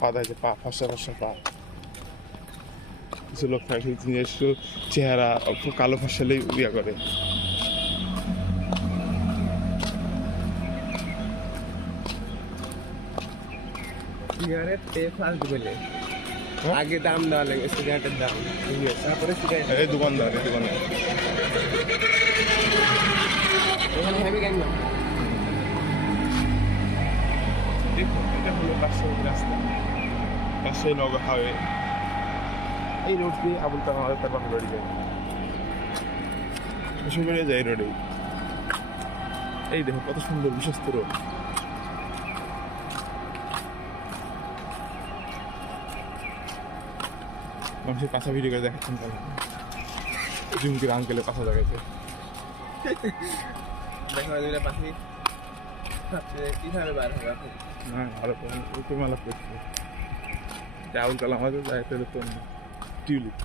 পা দেখে পা ফসা ফসা পা। কিছু লোক থাকে নিজস্ব চেহারা কালো ফসলেই ইয়া করে। সিগারেট পে ফার্স্ট বলে। হ্যাঁ? আগে দাম দেওয়া লাগে সিগারেটের দাম। তারপরে সিগারেট এই দোকানদার এই দোকানে এখানে হেভি গ্যাং দেখুন এটা হলো রাজশাহী রাস্তা রাজশাহী নগর হাইওয়ে এই রোড দিয়ে আবুল কালাম আজাদ তার বাপের বাড়ি যায় শ্বশুরবাড়ি যায় এই রোডেই এই দেখো কত সুন্দর বিশ্বস্ত রোড মানুষের কাঁচা ভিডিও করে দেখাচ্ছেন তাহলে ঝুমকির আঙ্কেলের কাঁচা জায়গাতে দেখো দুইটা পাখি কিভাবে বার হবে এখন না ভালো তো মালা করছে আবুল কালাম আজাদ যায় তাহলে তো টিউলিপ